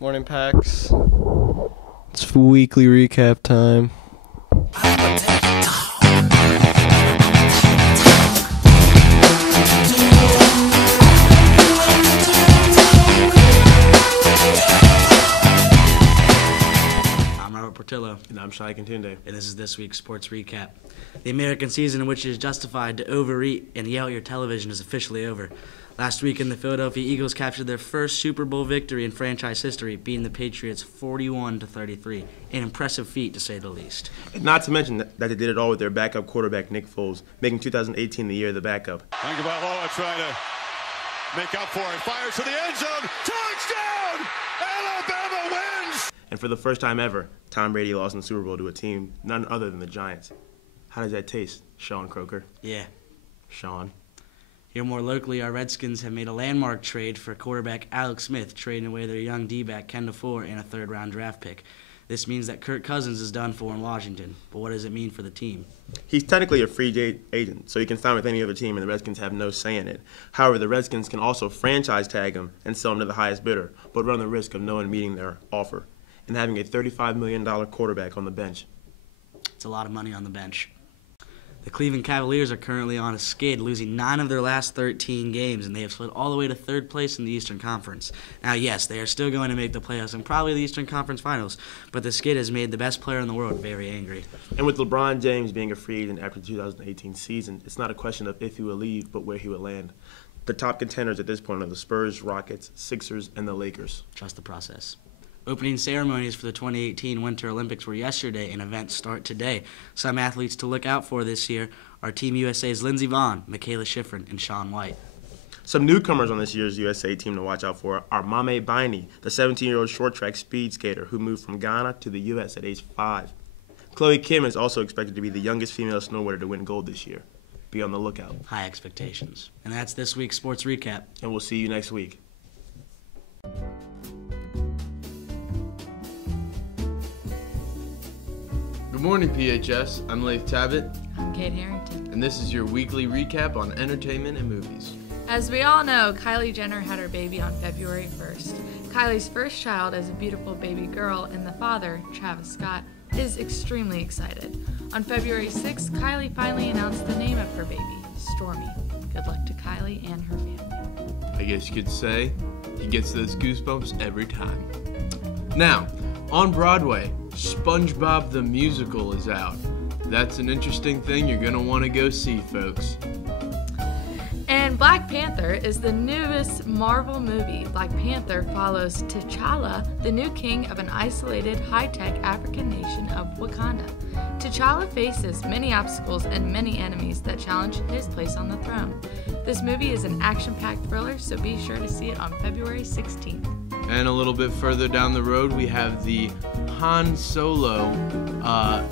Morning, Pax. It's weekly recap time. Portillo. And I'm Shai Contunde. And this is this week's sports recap. The American season in which it is justified to overeat and yell at your television is officially over. Last weekend, the Philadelphia Eagles captured their first Super Bowl victory in franchise history, beating the Patriots 41-33. An impressive feat, to say the least. And not to mention that they did it all with their backup quarterback, Nick Foles, making 2018 the year of the backup. Tagovailoa trying to make up for it. Fires to the end zone. Touchdown! Alabama wins! And for the first time ever, Tom Brady lost in the Super Bowl to a team none other than the Giants. How does that taste, Sean Croker? Yeah. Sean. Here more locally, our Redskins have made a landmark trade for quarterback Alex Smith, trading away their young D-back Kendall Fuller and a third-round draft pick. This means that Kirk Cousins is done for in Washington, but what does it mean for the team? He's technically a free agent, so he can sign with any other team, and the Redskins have no say in it. However, the Redskins can also franchise tag him and sell him to the highest bidder, but run the risk of no one meeting their offer and having a $35 million quarterback on the bench. It's a lot of money on the bench. The Cleveland Cavaliers are currently on a skid, losing 9 of their last 13 games, and they have slid all the way to third place in the Eastern Conference. Now, yes, they are still going to make the playoffs and probably the Eastern Conference Finals, but the skid has made the best player in the world very angry. And with LeBron James being a free agent after the 2018 season, it's not a question of if he will leave, but where he will land. The top contenders at this point are the Spurs, Rockets, Sixers, and the Lakers. Trust the process. Opening ceremonies for the 2018 Winter Olympics were yesterday, and events start today. Some athletes to look out for this year are Team USA's Lindsey Vonn, Michaela Schifrin, and Shaun White. Some newcomers on this year's USA team to watch out for are Mame Biney, the 17-year-old short track speed skater who moved from Ghana to the U.S. at age 5. Chloe Kim is also expected to be the youngest female snowboarder to win gold this year. Be on the lookout. High expectations. And that's this week's Sports Recap. And we'll see you next week. Good morning, PHS. I'm Leif Tabbitt. I'm Kate Harrington. And this is your weekly recap on entertainment and movies. As we all know, Kylie Jenner had her baby on February 1st. Kylie's first child is a beautiful baby girl, and the father, Travis Scott, is extremely excited. On February 6th, Kylie finally announced the name of her baby, Stormy. Good luck to Kylie and her family. I guess you could say he gets those goosebumps every time. Now, on Broadway, SpongeBob the Musical is out. That's an interesting thing you're going to want to go see, folks. And Black Panther is the newest Marvel movie. Black Panther follows T'Challa, the new king of an isolated, high-tech African nation of Wakanda. T'Challa faces many obstacles and many enemies that challenge his place on the throne. This movie is an action-packed thriller, so be sure to see it on February 16th. And a little bit further down the road, we have the Han Solo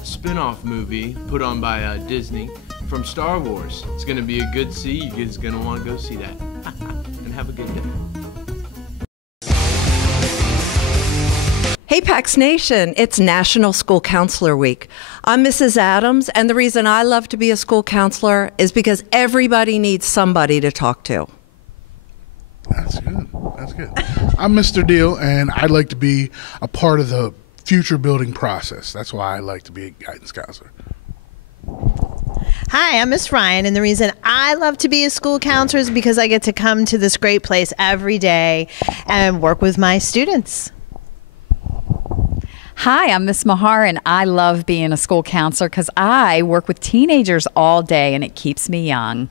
spin-off movie put on by Disney from Star Wars. It's going to be a good see. You guys are going to want to go see that. And have a good day. Hey Pax Nation, it's National School Counselor Week. I'm Mrs. Adams, and the reason I love to be a school counselor is because everybody needs somebody to talk to. That's good. That's good. I'm Mr. Deal, and I like to be a part of the future building process. That's why I like to be a guidance counselor. Hi, I'm Miss Ryan, and the reason I love to be a school counselor is because I get to come to this great place every day and work with my students. Hi, I'm Miss Mahar, and I love being a school counselor because I work with teenagers all day, and it keeps me young.